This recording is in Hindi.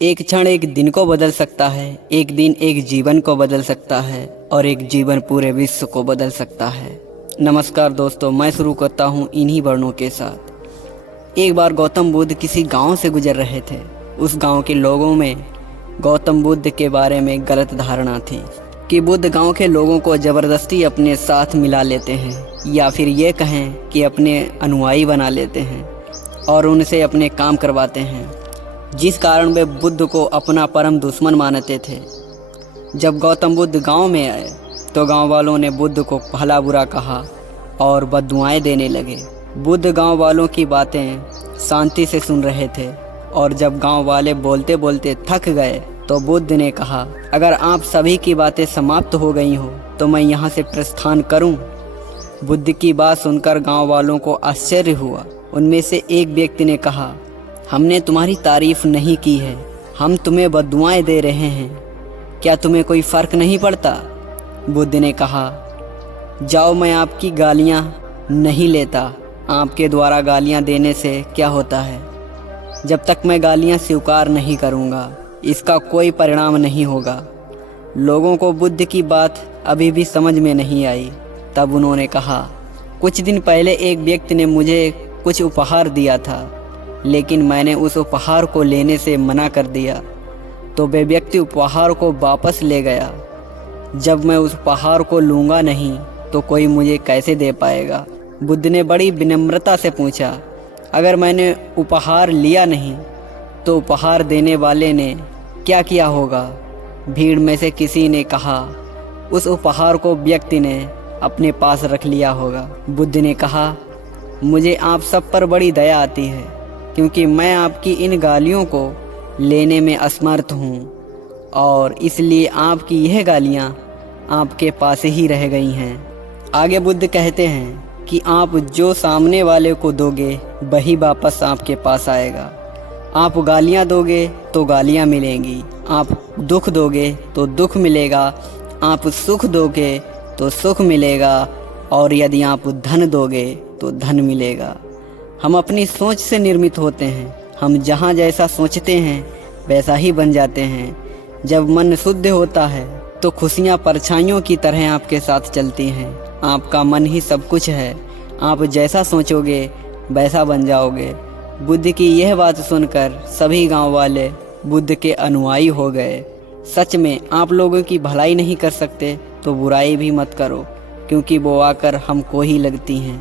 एक क्षण एक दिन को बदल सकता है, एक दिन एक जीवन को बदल सकता है और एक जीवन पूरे विश्व को बदल सकता है। नमस्कार दोस्तों, मैं शुरू करता हूँ इन्हीं वर्णों के साथ। एक बार गौतम बुद्ध किसी गांव से गुजर रहे थे। उस गांव के लोगों में गौतम बुद्ध के बारे में गलत धारणा थी कि बुद्ध गांव के लोगों को ज़बरदस्ती अपने साथ मिला लेते हैं या फिर ये कहें कि अपने अनुयायी बना लेते हैं और उनसे अपने काम करवाते हैं, जिस कारण वे बुद्ध को अपना परम दुश्मन मानते थे। जब गौतम बुद्ध गांव में आए तो गांव वालों ने बुद्ध को भला बुरा कहा और बद्दुआएं देने लगे। बुद्ध गांव वालों की बातें शांति से सुन रहे थे और जब गांव वाले बोलते बोलते थक गए तो बुद्ध ने कहा, अगर आप सभी की बातें समाप्त हो गई हो तो मैं यहाँ से प्रस्थान करूँ। बुद्ध की बात सुनकर गांव वालों को आश्चर्य हुआ। उनमें से एक व्यक्ति ने कहा, हमने तुम्हारी तारीफ नहीं की है, हम तुम्हें बद्दुआएं दे रहे हैं, क्या तुम्हें कोई फ़र्क नहीं पड़ता? बुद्ध ने कहा, जाओ, मैं आपकी गालियां नहीं लेता। आपके द्वारा गालियां देने से क्या होता है? जब तक मैं गालियां स्वीकार नहीं करूंगा, इसका कोई परिणाम नहीं होगा। लोगों को बुद्ध की बात अभी भी समझ में नहीं आई। तब उन्होंने कहा, कुछ दिन पहले एक व्यक्ति ने मुझे कुछ उपहार दिया था, लेकिन मैंने उस उपहार को लेने से मना कर दिया तो वह व्यक्ति उपहार को वापस ले गया। जब मैं उस उपहार को लूँगा नहीं तो कोई मुझे कैसे दे पाएगा? बुद्ध ने बड़ी विनम्रता से पूछा, अगर मैंने उपहार लिया नहीं तो उपहार देने वाले ने क्या किया होगा? भीड़ में से किसी ने कहा, उस उपहार को व्यक्ति ने अपने पास रख लिया होगा। बुद्ध ने कहा, मुझे आप सब पर बड़ी दया आती है, क्योंकि मैं आपकी इन गालियों को लेने में असमर्थ हूँ और इसलिए आपकी यह गालियाँ आपके पास ही रह गई हैं। आगे बुद्ध कहते हैं कि आप जो सामने वाले को दोगे वही वापस आपके पास आएगा। आप गालियाँ दोगे तो गालियाँ मिलेंगी, आप दुख दोगे तो दुख मिलेगा, आप सुख दोगे तो सुख मिलेगा और यदि आप धन दोगे तो धन मिलेगा। हम अपनी सोच से निर्मित होते हैं। हम जहाँ जैसा सोचते हैं वैसा ही बन जाते हैं। जब मन शुद्ध होता है तो खुशियाँ परछाइयों की तरह आपके साथ चलती हैं। आपका मन ही सब कुछ है। आप जैसा सोचोगे वैसा बन जाओगे। बुद्ध की यह बात सुनकर सभी गांव वाले बुद्ध के अनुयायी हो गए। सच में आप लोगों की भलाई नहीं कर सकते तो बुराई भी मत करो, क्योंकि वो आकर हमको ही लगती हैं।